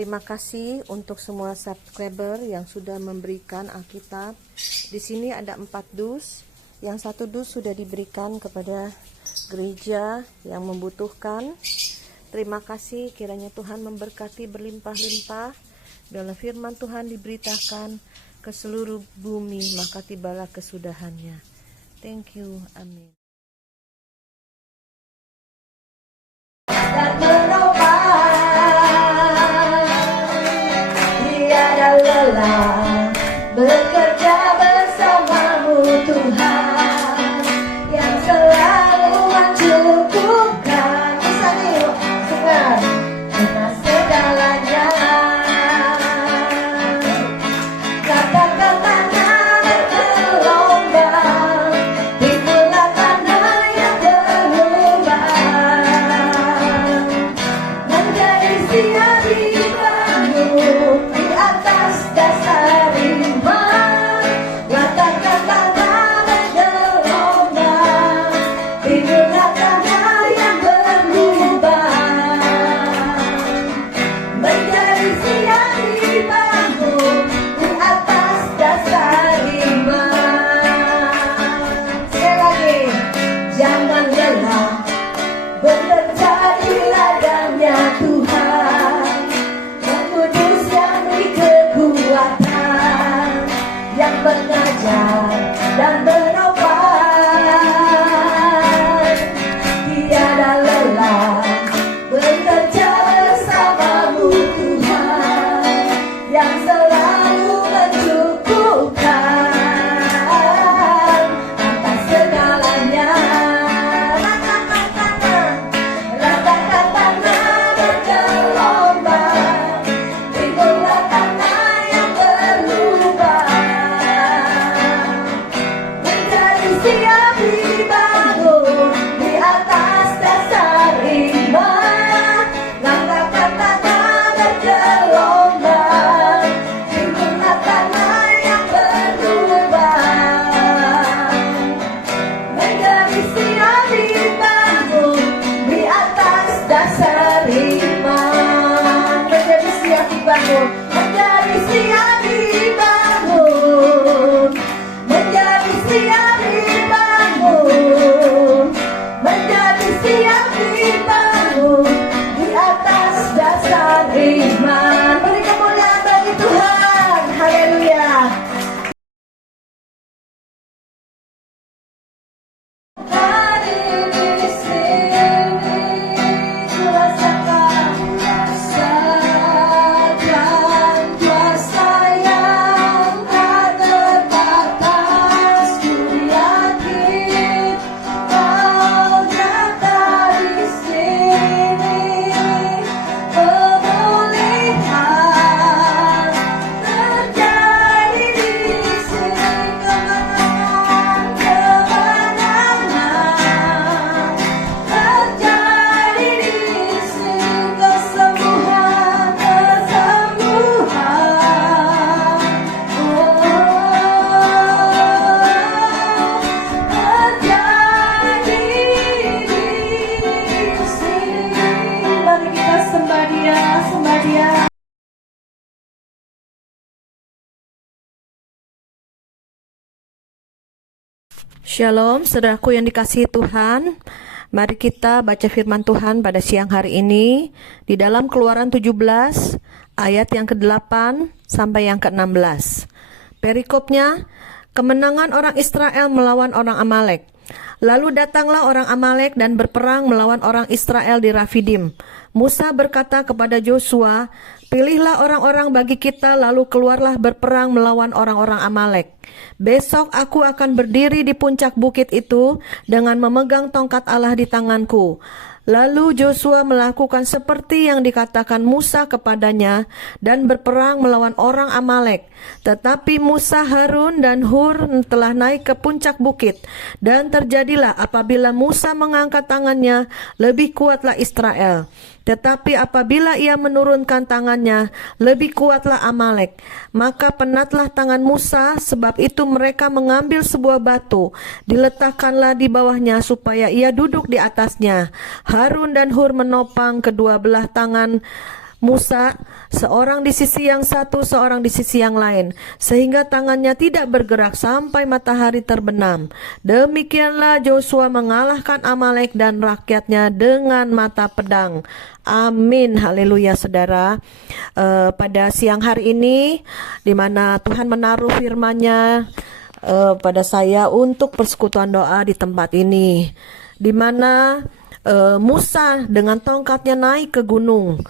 Terima kasih untuk semua subscriber yang sudah memberikan Alkitab. Di sini ada 4 dus. Yang 1 dus sudah diberikan kepada gereja yang membutuhkan. Terima kasih, kiranya Tuhan memberkati berlimpah-limpah. Bila firman Tuhan diberitakan ke seluruh bumi, maka tibalah kesudahannya. Thank you. Amin. Dan menopang tiada lelah bekerja bersamamu Tuhan yang selalu mencukupkan dengan segalanya. Kata-katanya bergelombang, itulah tanah yang berlubang, menjadi siap dibangun di atas dasar iman. Kata-katanya bergelombang, itulah tanah yang berlubang, menjadi siap dibangun di atas dasar iman. Sekali lagi, jangan lelah bekerja di ladangnya Tuhan, Yang Kudus yang beri kekuatan, yang mengajar dan menopang, tiada lelah bekerja bersamamu Tuhan, yang selalu mencukupkan atas segalanya. Kata-katanya bergelombang, itulah tanah yang berlubang, menjadi siap dibangun di atas dasar iman. Kata-katanya bergelombang, itulah tanah yang berlubang, menjadi siap dibangun di atas dasar iman. Menjadi siap dibangun, menjadi siap dibangun, menjadi siap dibangun, menjadi siap dibangun di atas dasar iman. Beri kemuliaan bagi Tuhan. Haleluya. Hadir di sini, rasakan rasa dan kuasa yang tak terbatas. Ku yakin Kau nyata di sini, pemulihan terjadi di sini, kemenangan terjadi di sini, kesembuhan terjadi di sini. Mari kita sembah Dia, sembah Dia. Shalom, saudaraku yang dikasihi Tuhan. Mari kita baca firman Tuhan pada siang hari ini di dalam Keluaran 17 ayat yang ke-8 sampai yang ke-16. Perikopnya, kemenangan orang Israel melawan orang Amalek. Lalu datanglah orang Amalek dan berperang melawan orang Israel di Rafidim. Musa berkata kepada Yosua, "Pilihlah orang-orang bagi kita, lalu keluarlah berperang melawan orang-orang Amalek. Besok aku akan berdiri di puncak bukit itu dengan memegang tongkat Allah di tanganku." Lalu Yosua melakukan seperti yang dikatakan Musa kepadanya dan berperang melawan orang Amalek. Tetapi Musa, Harun, dan Hur telah naik ke puncak bukit. Dan terjadilah apabila Musa mengangkat tangannya, lebih kuatlah Israel. Tetapi apabila ia menurunkan tangannya, lebih kuatlah Amalek. Maka penatlah tangan Musa, sebab itu mereka mengambil sebuah batu, diletakkanlah di bawahnya supaya ia duduk di atasnya. Harun dan Hur menopang kedua belah tangan Musa seorang di sisi yang satu, seorang di sisi yang lain, sehingga tangannya tidak bergerak sampai matahari terbenam. Demikianlah Joshua mengalahkan Amalek dan rakyatnya dengan mata pedang. Amin, haleluya saudara. Pada siang hari ini, di mana Tuhan menaruh firman-Nya pada saya untuk persekutuan doa di tempat ini, di mana Musa dengan tongkatnya naik ke gunung,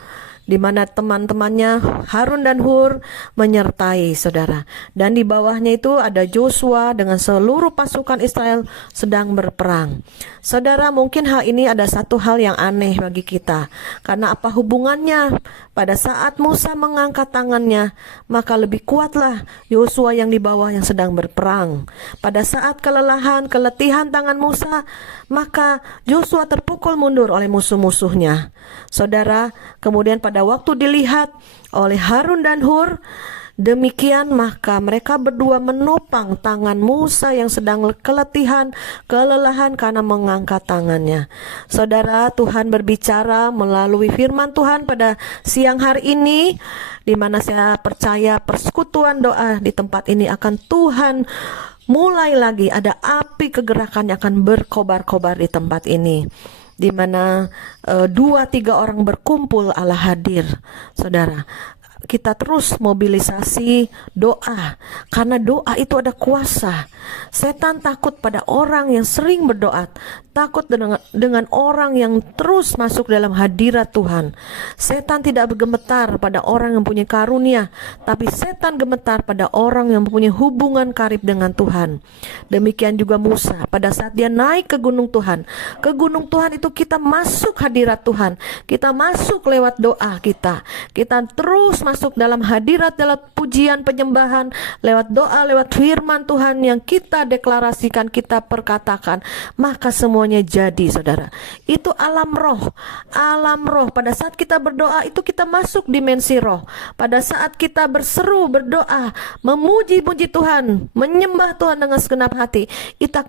di mana teman-temannya Harun dan Hur menyertai saudara. Dan di bawahnya itu ada Joshua dengan seluruh pasukan Israel sedang berperang. Saudara, mungkin hal ini ada satu hal yang aneh bagi kita. Karena apa hubungannya? Pada saat Musa mengangkat tangannya, maka lebih kuatlah Joshua yang di bawah yang sedang berperang. Pada saat keletihan tangan Musa, maka Joshua terpukul mundur oleh musuh-musuhnya. Saudara, kemudian pada waktu dilihat oleh Harun dan Hur, demikian maka mereka berdua menopang tangan Musa yang sedang kelelahan karena mengangkat tangannya. Saudara, Tuhan berbicara melalui firman Tuhan pada siang hari ini, di mana saya percaya persekutuan doa di tempat ini akan Tuhan mulai lagi ada api kegerakan yang akan berkobar-kobar di tempat ini, di mana 2-3 orang berkumpul Allah hadir. Saudara, kita terus mobilisasi doa, karena doa itu ada kuasa. Setan takut pada orang yang sering berdoa, takut dengan orang yang terus masuk dalam hadirat Tuhan. Setan tidak bergemetar pada orang yang punya karunia, tapi setan gemetar pada orang yang mempunyai hubungan karib dengan Tuhan. Demikian juga Musa, pada saat dia naik ke gunung Tuhan. Ke gunung Tuhan itu kita masuk hadirat Tuhan, kita masuk lewat doa kita terus masuk dalam hadirat, dalam pujian penyembahan, lewat doa, lewat firman Tuhan yang kita deklarasikan, kita perkatakan, maka semuanya jadi, saudara. Itu alam roh. Alam roh, pada saat kita berdoa itu kita masuk dimensi roh. Pada saat kita berseru, berdoa, memuji-puji Tuhan, menyembah Tuhan dengan segenap hati,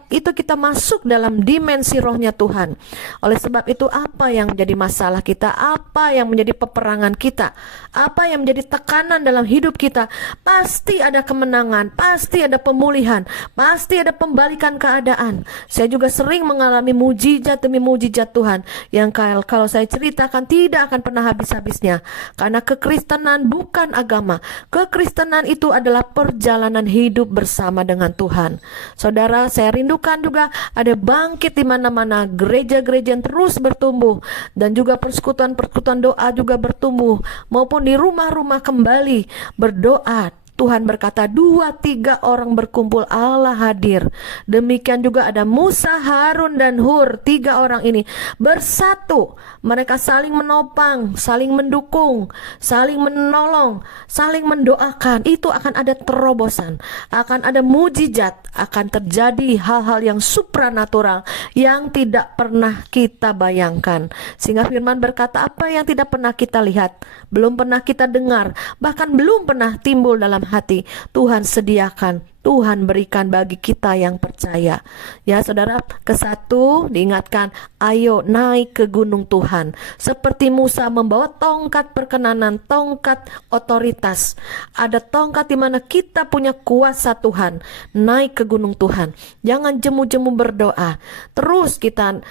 itu kita masuk dalam dimensi rohnya Tuhan. Oleh sebab itu, apa yang menjadi masalah kita, apa yang menjadi peperangan kita, apa yang menjadi tekanan dalam hidup kita, pasti ada kemenangan, pasti ada pemulihan, pasti ada pembalikan keadaan. Saya juga sering mengalami mujizat demi mujizat Tuhan yang kalau saya ceritakan tidak akan pernah habis-habisnya. Karena kekristenan bukan agama. Kekristenan itu adalah perjalanan hidup bersama dengan Tuhan. Saudara, saya rindukan juga ada bangkit di mana-mana, gereja-gereja yang terus bertumbuh, dan juga persekutuan-persekutuan doa juga bertumbuh, maupun di rumah-rumah kembali berdoa. Tuhan berkata 2-3 orang berkumpul Allah hadir. Demikian juga ada Musa, Harun dan Hur, 3 orang ini bersatu. Mereka saling menopang, saling mendukung, saling menolong, saling mendoakan. Itu akan ada terobosan, akan ada mujizat, akan terjadi hal-hal yang supranatural yang tidak pernah kita bayangkan. Sehingga firman berkata, apa yang tidak pernah kita lihat, belum pernah kita dengar, bahkan belum pernah timbul dalam hati, Tuhan sediakan, Tuhan berikan bagi kita yang percaya. Ya saudara, kesatu diingatkan, ayo naik ke gunung Tuhan. Seperti Musa membawa tongkat perkenanan, tongkat otoritas. Ada tongkat di mana kita punya kuasa Tuhan. Naik ke gunung Tuhan. Jangan jemu-jemu berdoa. Terus kita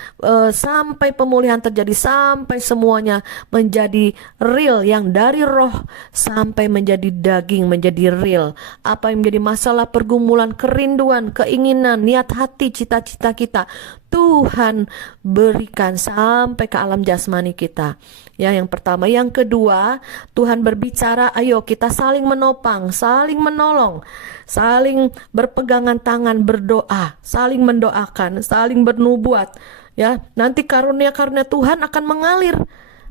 sampai pemulihan terjadi, sampai semuanya menjadi real, yang dari roh sampai menjadi daging, menjadi real. Apa yang menjadi masalah, pergumulan, kerinduan, keinginan, niat hati, cita-cita kita, Tuhan berikan sampai ke alam jasmani kita. Ya, yang pertama. Yang kedua, Tuhan berbicara, ayo kita saling menopang, saling menolong, saling berpegangan tangan, berdoa, saling mendoakan, saling bernubuat. Ya, nanti karunia-karunia Tuhan akan mengalir.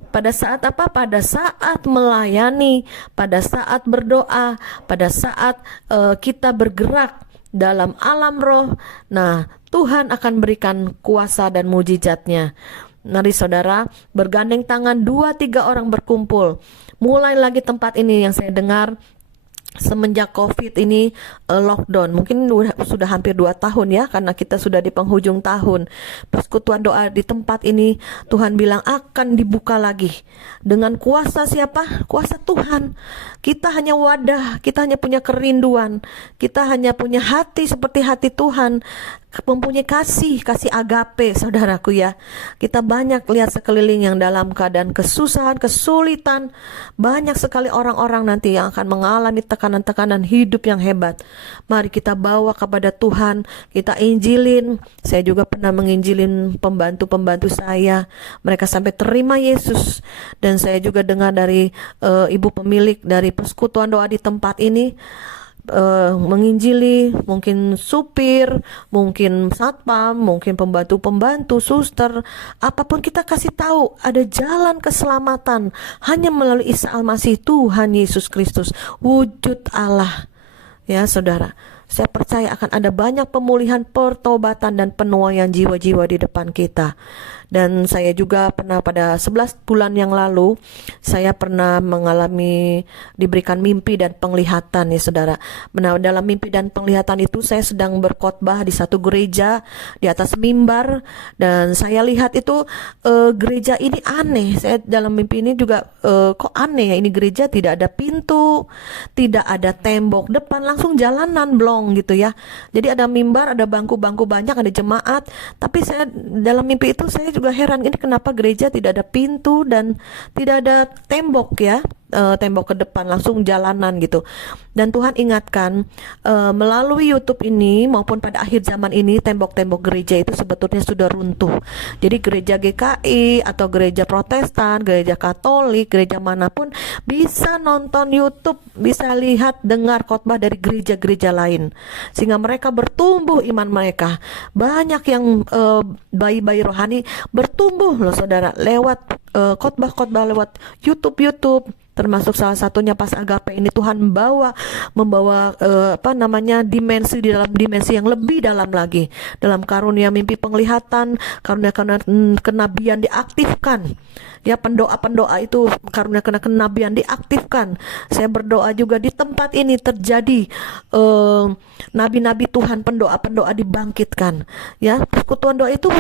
Pada saat apa? Pada saat melayani, pada saat berdoa, pada saat kita bergerak dalam alam roh. Nah, Tuhan akan berikan kuasa dan mujizatnya. Mari saudara, bergandeng tangan, 2-3 orang berkumpul. Mulai lagi tempat ini yang saya dengar, semenjak COVID ini lockdown, mungkin sudah hampir 2 tahun ya, karena kita sudah di penghujung tahun. Persekutuan doa di tempat ini Tuhan bilang akan dibuka lagi dengan kuasa siapa? Kuasa Tuhan. Kita hanya wadah, kita hanya punya kerinduan, kita hanya punya hati seperti hati Tuhan, mempunyai kasih agape, saudaraku ya. Kita banyak lihat sekeliling yang dalam keadaan kesusahan, kesulitan. Banyak sekali orang-orang nanti yang akan mengalami tekanan-tekanan hidup yang hebat. Mari kita bawa kepada Tuhan, kita injilin. Saya juga pernah menginjilin pembantu-pembantu saya. Mereka sampai terima Yesus. Dan saya juga dengar dari ibu pemilik dari persekutuan doa di tempat ini, menginjili, mungkin supir, mungkin satpam, mungkin pembantu-pembantu, suster, apapun kita kasih tahu ada jalan keselamatan hanya melalui Isa Al-Masih, Tuhan Yesus Kristus, wujud Allah. Ya saudara, saya percaya akan ada banyak pemulihan, pertobatan dan penuaian jiwa-jiwa di depan kita. Dan saya juga pernah pada 11 bulan yang lalu, saya pernah diberikan mimpi dan penglihatan ya saudara. Nah, dalam mimpi dan penglihatan itu saya sedang berkhotbah di satu gereja di atas mimbar, dan saya lihat itu gereja ini aneh. Saya dalam mimpi ini juga kok aneh ya, ini gereja tidak ada pintu, tidak ada tembok depan, langsung jalanan blong gitu ya. Jadi ada mimbar, ada bangku-bangku banyak, ada jemaat, tapi saya dalam mimpi itu saya juga heran, ini kenapa gereja tidak ada pintu dan tidak ada tembok ya, tembok ke depan, langsung jalanan gitu. Dan Tuhan ingatkan melalui YouTube ini maupun pada akhir zaman ini, tembok-tembok gereja itu sebetulnya sudah runtuh. Jadi gereja GKI atau gereja Protestan, gereja Katolik, gereja manapun bisa nonton YouTube, bisa lihat, dengar khotbah dari gereja-gereja lain, sehingga mereka bertumbuh iman mereka. Banyak yang bayi-bayi rohani bertumbuh loh saudara, lewat khotbah-khotbah lewat YouTube, termasuk salah satunya pas Agape ini. Tuhan membawa dimensi, di dalam dimensi yang lebih dalam lagi, dalam karunia mimpi penglihatan, karunia kenabian diaktifkan ya. Pendoa-pendoa itu karunia kenabian diaktifkan. Saya berdoa juga di tempat ini terjadi nabi-nabi Tuhan, pendoa-pendoa dibangkitkan ya. Persekutuan doa itu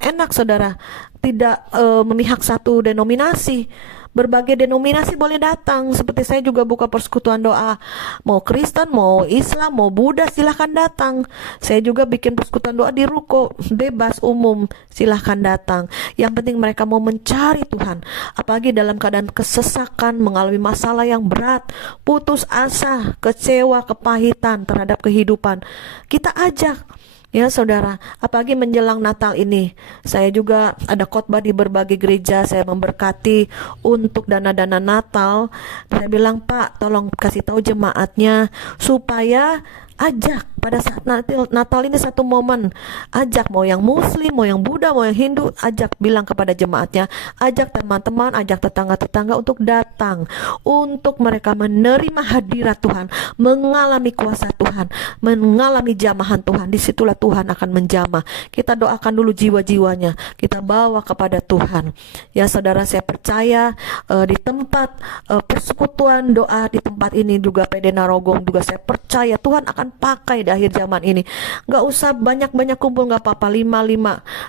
enak saudara, tidak memihak satu denominasi. Berbagai denominasi boleh datang. Seperti saya juga buka persekutuan doa, mau Kristen, mau Islam, mau Buddha, silahkan datang. Saya juga bikin persekutuan doa di ruko, bebas, umum, silahkan datang. Yang penting mereka mau mencari Tuhan, apalagi dalam keadaan kesesakan, mengalami masalah yang berat, putus asa, kecewa, kepahitan terhadap kehidupan. Kita ajak ya saudara, apalagi menjelang Natal ini. Saya juga ada khotbah di berbagai gereja, saya memberkati untuk dana-dana Natal. Saya bilang, Pak, tolong kasih tahu jemaatnya supaya ajak pada saat Natal ini satu momen, ajak mau yang Muslim, mau yang Buddha, mau yang Hindu, ajak, bilang kepada jemaatnya, ajak teman-teman, ajak tetangga-tetangga untuk datang, untuk mereka menerima hadirat Tuhan, mengalami kuasa Tuhan, mengalami jamahan Tuhan. Disitulah Tuhan akan menjamah. Kita doakan dulu jiwa-jiwanya, kita bawa kepada Tuhan ya saudara. Saya percaya di tempat persekutuan doa di tempat ini juga PD Narogong juga, saya percaya Tuhan akan pakai di akhir zaman ini. Gak usah banyak-banyak kumpul, gak apa-apa, 5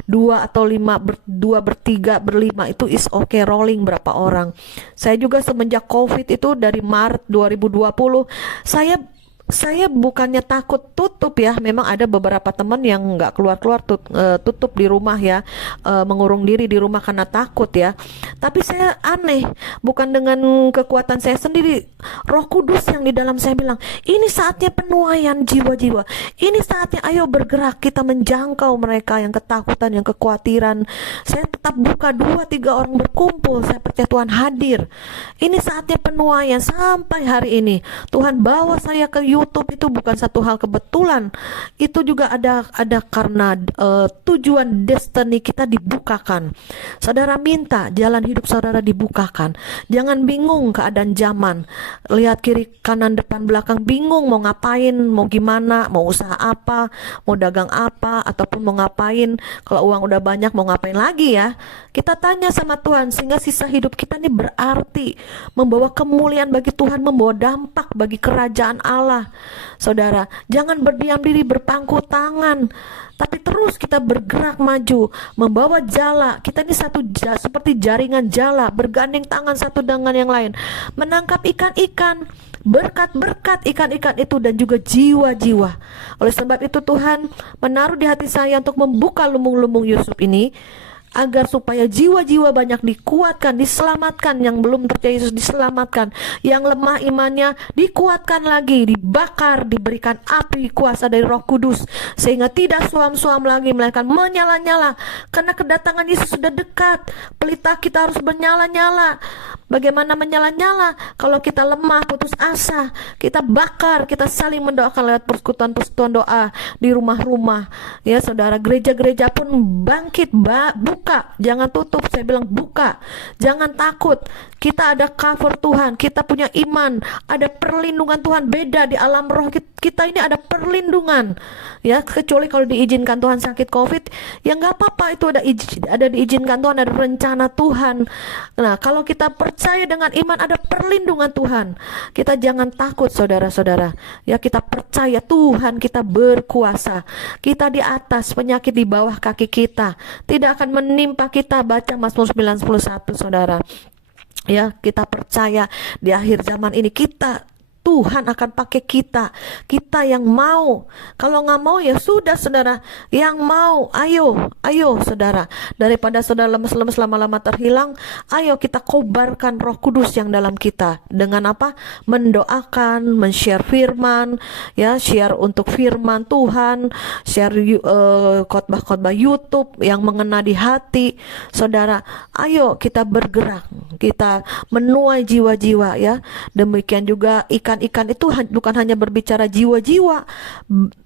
2 atau 2 bertiga, berlima, itu is okay. Rolling berapa orang. Saya juga semenjak COVID itu dari Maret 2020, saya bukannya takut tutup ya. Memang ada beberapa teman yang nggak keluar-keluar, tutup di rumah ya, mengurung diri di rumah karena takut ya. Tapi saya aneh, bukan dengan kekuatan saya sendiri, Roh Kudus yang di dalam saya bilang, ini saatnya penuaian jiwa-jiwa, ini saatnya ayo bergerak, kita menjangkau mereka yang ketakutan, yang kekhawatiran. Saya tetap buka, 2-3 orang berkumpul, saya percaya Tuhan hadir. Ini saatnya penuaian. Sampai hari ini Tuhan bawa saya ke YouTube itu bukan satu hal kebetulan, itu juga ada karena tujuan destiny kita dibukakan. Saudara minta jalan hidup saudara dibukakan, jangan bingung keadaan zaman. lihat kiri kanan depan belakang, bingung mau ngapain, mau gimana, mau usaha apa, mau dagang apa, ataupun mau ngapain. Kalau uang udah banyak mau ngapain lagi ya? Kita tanya sama Tuhan sehingga sisa hidup kita ini berarti, membawa kemuliaan bagi Tuhan, membawa dampak bagi kerajaan Allah. Saudara, jangan berdiam diri berpangku tangan, tapi terus kita bergerak maju, membawa jala. Kita ini seperti jaringan jala, bergandeng tangan satu dengan yang lain, menangkap ikan-ikan, berkat-berkat ikan-ikan itu, dan juga jiwa-jiwa. Oleh sebab itu Tuhan menaruh di hati saya untuk membuka lumbung-lumbung Yusuf ini, agar supaya jiwa-jiwa banyak dikuatkan, diselamatkan, yang belum percaya Yesus diselamatkan, yang lemah imannya dikuatkan lagi, dibakar, diberikan api kuasa dari Roh Kudus, sehingga tidak suam-suam lagi, melainkan menyala-nyala, karena kedatangan Yesus sudah dekat. Pelita kita harus menyala-nyala. Bagaimana menyala-nyala? Kalau kita lemah, putus asa, kita bakar, kita saling mendoakan lewat persekutuan-persekutuan doa di rumah-rumah. Ya saudara, gereja-gereja pun bangkit, buka, jangan tutup. Saya bilang buka, jangan takut. Kita ada cover Tuhan, kita punya iman, ada perlindungan Tuhan. Beda di alam roh, kita ini ada perlindungan. Ya, kecuali kalau diizinkan Tuhan sakit COVID, ya nggak apa-apa, itu ada diizinkan Tuhan, ada rencana Tuhan. Nah, kalau kita percaya dengan iman, ada perlindungan Tuhan. Kita jangan takut, saudara-saudara. Ya, kita percaya Tuhan kita berkuasa. Kita di atas, penyakit di bawah kaki kita tidak akan menimpa kita. Baca Mazmur 91, saudara. Ya, kita percaya di akhir zaman ini Tuhan akan pakai kita yang mau. Kalau nggak mau ya sudah, saudara. Yang mau, ayo saudara. Daripada saudara lemes-lemes lama-lama terhilang, ayo kita kobarkan Roh Kudus yang dalam kita. Dengan apa? Mendoakan, men-share firman, ya, share untuk firman Tuhan, share khotbah-khotbah YouTube yang mengena di hati. Saudara, ayo kita bergerak, kita menuai jiwa-jiwa, ya. Demikian juga ikan itu bukan hanya berbicara jiwa-jiwa.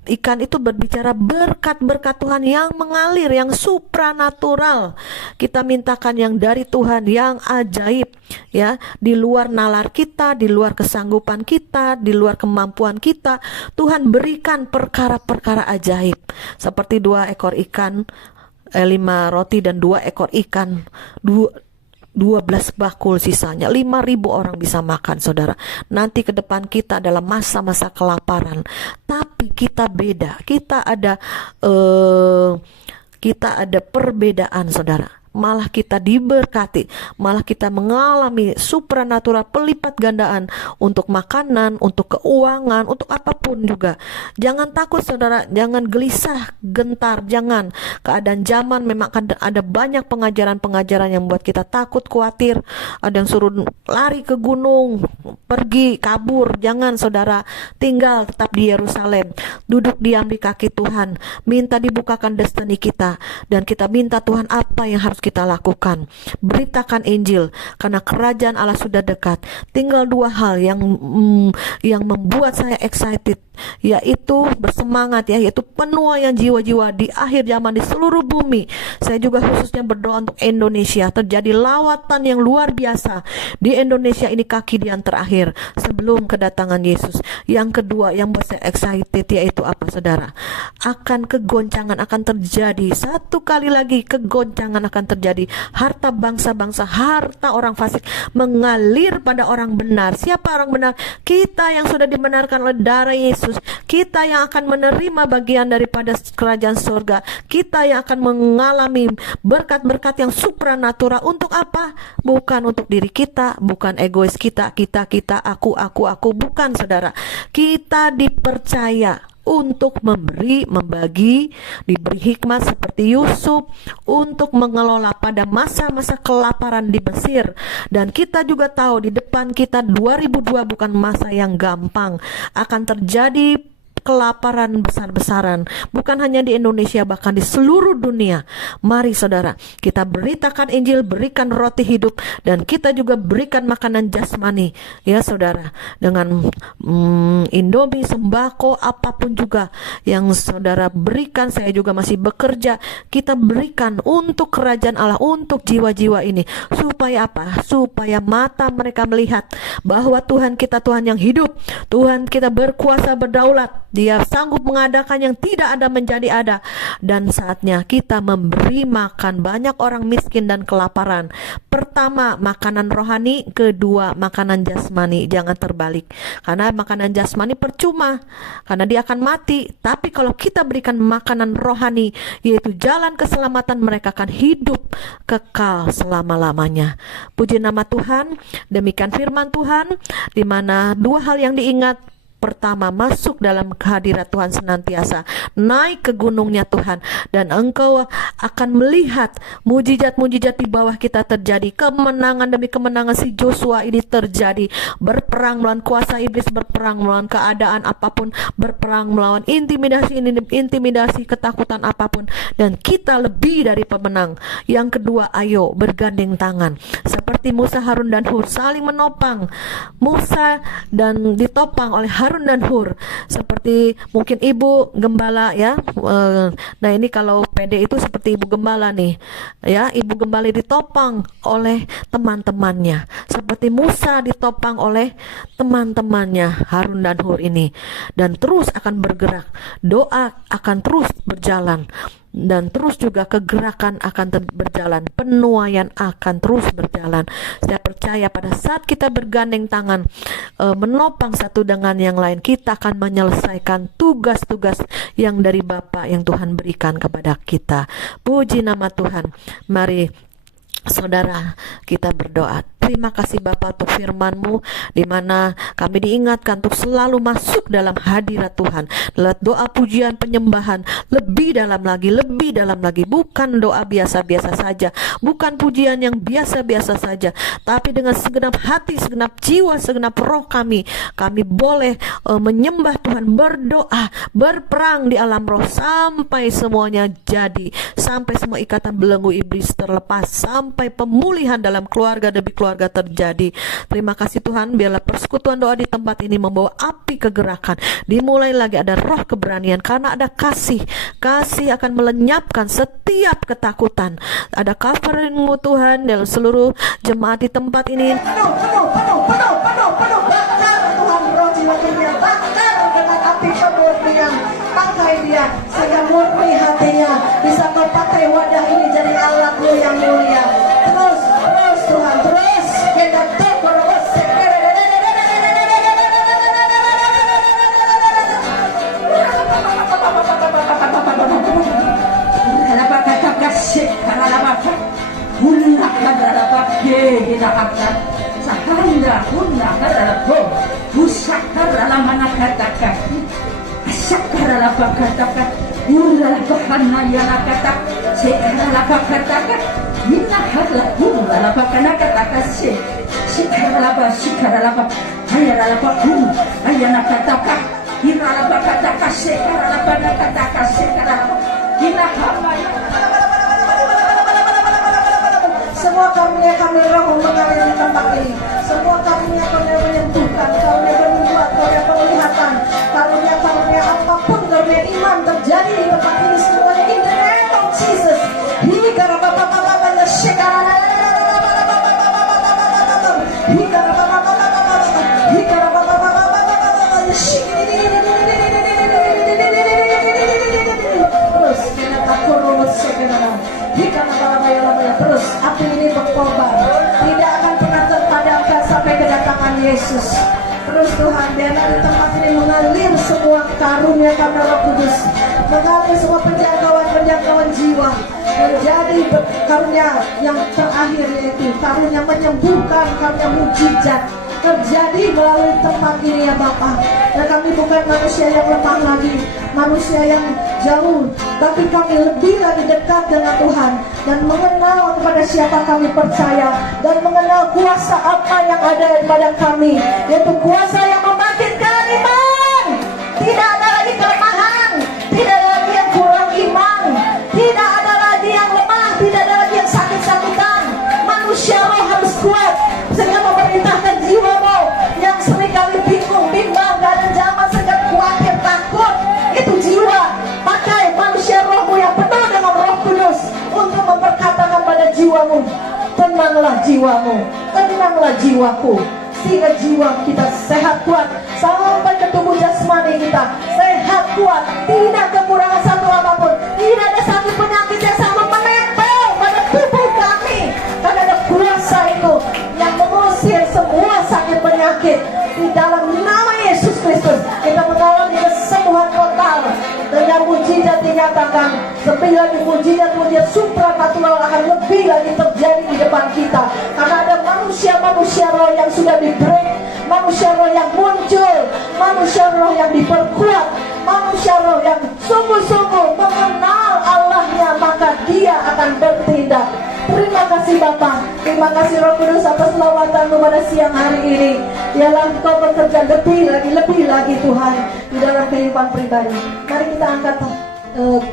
Ikan itu berbicara berkat-berkat Tuhan yang mengalir, yang supranatural. Kita mintakan yang dari Tuhan, yang ajaib, ya, di luar nalar kita, di luar kesanggupan kita, di luar kemampuan kita. Tuhan berikan perkara-perkara ajaib, seperti 2 ekor ikan, 5 roti dan 2 ekor ikan, 12 bakul sisanya, 5.000 orang bisa makan, saudara. Nanti ke depan kita adalah masa-masa kelaparan, tapi kita beda. Kita ada perbedaan, saudara. Malah kita diberkati, malah kita mengalami supranatural pelipat gandaan untuk makanan, untuk keuangan, untuk apapun juga. Jangan takut, saudara, jangan gelisah, gentar, jangan. Keadaan zaman memang ada banyak pengajaran-pengajaran yang membuat kita takut, khawatir. Ada yang suruh lari ke gunung, pergi, kabur. Jangan, saudara, tinggal tetap di Yerusalem, duduk diam di kaki Tuhan, minta dibukakan destiny kita, dan kita minta Tuhan apa yang harus kita lakukan. Beritakan Injil, karena kerajaan Allah sudah dekat. Tinggal 2 hal yang membuat saya excited, yaitu bersemangat, yaitu penuaian jiwa-jiwa di akhir zaman di seluruh bumi. Saya juga khususnya berdoa untuk Indonesia, terjadi lawatan yang luar biasa di Indonesia ini, kaki yang terakhir sebelum kedatangan Yesus. Yang kedua yang buat saya excited, yaitu apa, saudara? Akan kegoncangan akan terjadi. Satu kali lagi kegoncangan akan terjadi. Harta bangsa-bangsa, harta orang fasik mengalir pada orang benar. Siapa orang benar? Kita yang sudah dibenarkan oleh darah Yesus. Kita yang akan menerima bagian daripada kerajaan surga. Kita yang akan mengalami berkat-berkat yang supranatural. Untuk apa? Bukan untuk diri kita, bukan egois kita, aku, bukan, saudara. Kita dipercaya untuk membagi, diberi hikmat seperti Yusuf untuk mengelola pada masa-masa kelaparan di Mesir. Dan kita juga tahu di depan kita 2002 bukan masa yang gampang. Akan terjadi kelaparan besar-besaran, bukan hanya di Indonesia, bahkan di seluruh dunia. Mari saudara, kita beritakan Injil, berikan roti hidup, dan kita juga berikan makanan jasmani, ya saudara, dengan Indomie, sembako, apapun juga yang saudara berikan. Saya juga masih bekerja, kita berikan untuk kerajaan Allah, untuk jiwa-jiwa ini. Supaya apa? Supaya mata mereka melihat bahwa Tuhan kita Tuhan yang hidup, Tuhan kita berkuasa berdaulat, Dia sanggup mengadakan yang tidak ada menjadi ada. Dan saatnya kita memberi makan banyak orang miskin dan kelaparan. Pertama makanan rohani, kedua makanan jasmani. Jangan terbalik, karena makanan jasmani percuma, karena dia akan mati. Tapi kalau kita berikan makanan rohani, yaitu jalan keselamatan, mereka akan hidup kekal selama-lamanya. Puji nama Tuhan. Demikian firman Tuhan, di mana dua hal yang diingat. Pertama, masuk dalam kehadirat Tuhan senantiasa, naik ke gunungnya Tuhan, dan engkau akan melihat mujizat-mujizat di bawah kita terjadi. Kemenangan demi kemenangan si Joshua ini terjadi, berperang melawan kuasa iblis, berperang melawan keadaan apapun, berperang melawan intimidasi, ketakutan apapun, dan kita lebih dari pemenang. Yang kedua, ayo bergandeng tangan seperti Musa, Harun dan Hur, saling menopang. Musa dan ditopang oleh Harun dan Hur, seperti mungkin ibu gembala, ya. Nah ini kalau PD itu seperti ibu gembala nih, ya. Ibu gembala ditopang oleh teman-temannya, seperti Musa ditopang oleh teman-temannya Harun dan Hur ini, dan terus akan bergerak. Doa akan terus berjalan, dan terus juga kegerakan akan berjalan, penuaian akan terus berjalan. Saya percaya pada saat kita bergandeng tangan, menopang satu dengan yang lain, kita akan menyelesaikan tugas-tugas yang dari Bapa yang Tuhan berikan kepada kita. Puji nama Tuhan. Mari saudara, kita berdoa. Terima kasih Bapa untuk firman-Mu, di mana kami diingatkan untuk selalu masuk dalam hadirat Tuhan. Lewat doa pujian penyembahan, lebih dalam lagi, bukan doa biasa-biasa saja, bukan pujian yang biasa-biasa saja, tapi dengan segenap hati, segenap jiwa, segenap roh kami boleh menyembah Tuhan, berdoa, berperang di alam roh, sampai semuanya jadi, sampai semua ikatan belenggu iblis terlepas, sampai pemulihan dalam keluarga demi keluarga terjadi. Terima kasih Tuhan, biarlah persekutuan doa di tempat ini membawa api kegerakan, dimulai lagi ada roh keberanian, karena ada kasih akan melenyapkan setiap ketakutan. Ada covering-Mu Tuhan dalam seluruh jemaat di tempat ini. Penuh bakar Tuhan roh jiwa-jiwa, bakar dengan api pemurnian, pakai dia sehingga murni hatinya, bisa kau pakai wadah ini jadi alat-Mu yang mulia. Terus Tuhan, terus kita semua karunia kami roh mengalir di tempat ini. Semua karunia menyembuhkan, karunia bernubuat, karunia penglihatan, karunia apapun, karunia iman terjadi di tempat ini semuanya in the name of Jesus. Ini karena terus api ini berkobar, tidak akan pernah terpadamkan sampai kedatangan Yesus. Terus Tuhan, biarlah di tempat ini mengalir semua karunia karena Roh Kudus, mengalir semua penjangkauan jiwa, menjadi karunia yang terakhir, yaitu karunia menyembuhkan, karunia mujizat terjadi melalui tempat ini ya Bapa. Dan kami bukan manusia yang lemah lagi, manusia yang jauh, tapi kami lebih lagi dekat dengan Tuhan dan mengenal kepada siapa kami percaya, dan mengenal kuasa apa yang ada pada kami, yaitu kuasa yang membangkitkan iman. Tidak ada lagi jiwamu, tenanglah jiwaku, sehingga jiwa kita sehat kuat sampai ke tubuh jasmani kita sehat kuat, tidak kekurangan satu apapun, tidak ada satu penyakit yang sama menempel pada tubuh kami, karena ada kuasa itu yang mengusir semua sakit penyakit. Di dalam nama Yesus Kristus kita mengalami kesembuhan total. Dengan mujizat dinyatakan, sembilan mujizat supranatural akan lebih lagi terjadi di depan kita, karena ada manusia roh yang sudah di-break, manusia roh yang muncul, manusia roh yang diperkuat, manusia roh yang sungguh-sungguh mengenal Allahnya, maka dia akan bertindak. Terima kasih Bapa, terima kasih Roh Kudus atas lawatanmu pada siang hari ini. Biarlah Engkau bekerja lebih lagi Tuhan di dalam kehidupan pribadi. Mari kita angkat,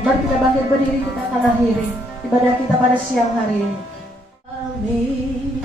mari kita bangkit berdiri, kita akan akhiri ibadah kita pada siang hari ini. Amin.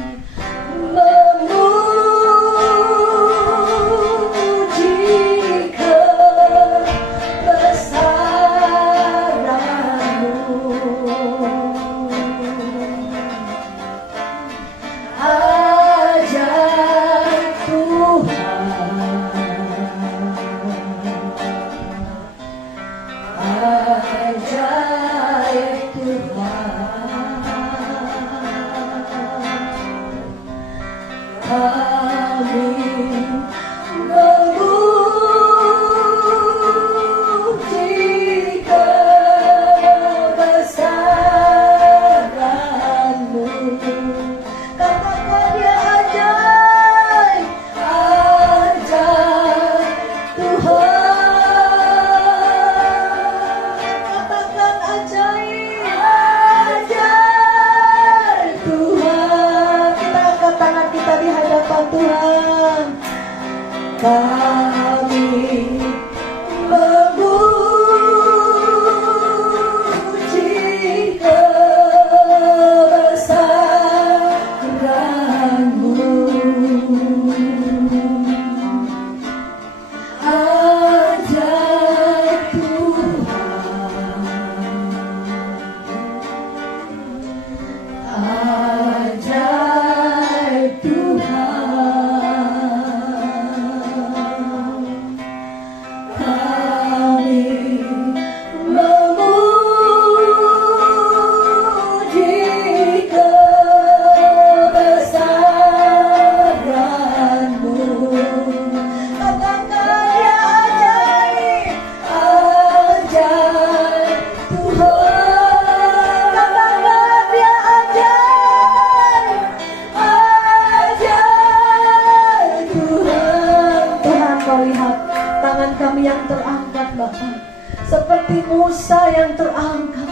Seperti Musa yang terangkat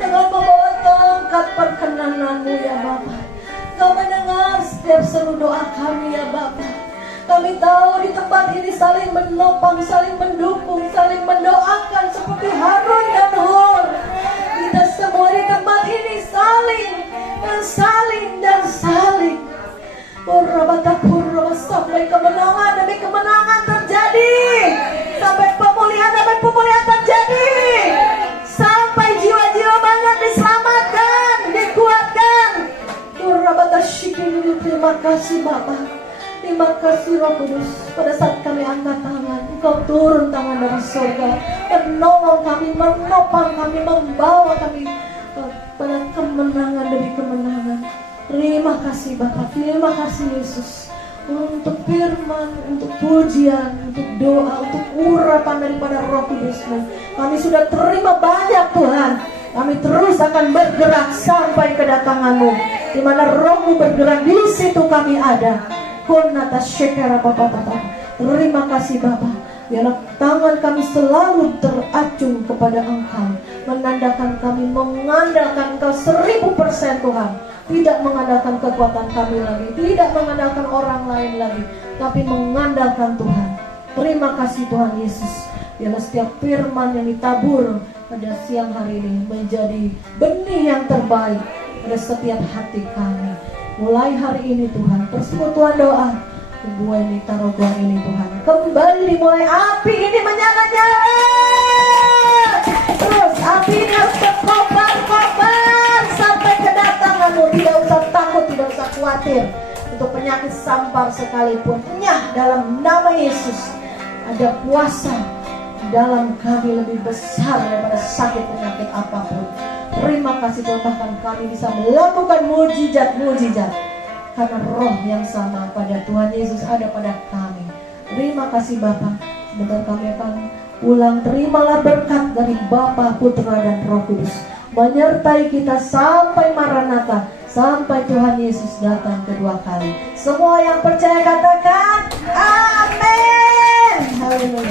dengan membawa tongkat perkenananmu ya Bapa. Kau mendengar setiap seru doa kami ya Bapa. Kami tahu di tempat ini saling menopang, saling mendukung, saling mendoakan seperti Harun dan Hur. Kita semua di tempat ini saling sampai kemenangan demi kemenangan terjadi, sampai pemulihan demi pemulihan terjadi, sampai jiwa-jiwa banyak diselamatkan, dikuatkan. Terima kasih Bapa, terima kasih Roh Kudus. Pada saat kami angkat tangan, Engkau turun tangan dari surga, menolong kami, menopang kami, membawa kami pada kemenangan demi kemenangan. Terima kasih Bapa, terima kasih Yesus, untuk firman, untuk pujian, untuk doa, untuk urapan daripada Roh Kudus-Mu. Kami sudah terima banyak Tuhan. Kami terus akan bergerak sampai kedatangan-Mu. Di mana Roh-Mu bergerak, di situ kami ada. Kunata syekara Bapa. Terima kasih Bapa. Biarlah tangan kami selalu teracung kepada Engkau, menandakan kami mengandalkan Engkau 1000% Tuhan. Tidak mengandalkan kekuatan kami lagi, tidak mengandalkan orang lain lagi, tapi mengandalkan Tuhan. Terima kasih Tuhan Yesus. Biarlah setiap firman yang ditabur pada siang hari ini menjadi benih yang terbaik pada setiap hati kami. Mulai hari ini Tuhan, persekutuan doa Tubuh ini, taruhan ini Tuhan, kembali dimulai. Api ini menyala-nyala. Terus api ini harus berkobar-kobar sampai kedatangan-Mu. Tidak usah takut, tidak usah khawatir. khawatir, untuk penyakit sampar sekalipun, nyah dalam nama Yesus. Ada kuasa dalam kami lebih besar daripada sakit penyakit apapun. Terima kasih Tuhan, bahkan kami bisa melakukan mujizat-mujizat karena roh yang sama pada Tuhan Yesus ada pada kami. Terima kasih Bapa. Sebentar kami akan ulang. Terimalah berkat dari Bapa, Putra dan Roh Kudus menyertai kita sampai Maranatha, sampai Tuhan Yesus datang kedua kali. Semua yang percaya katakan amin. Haleluya.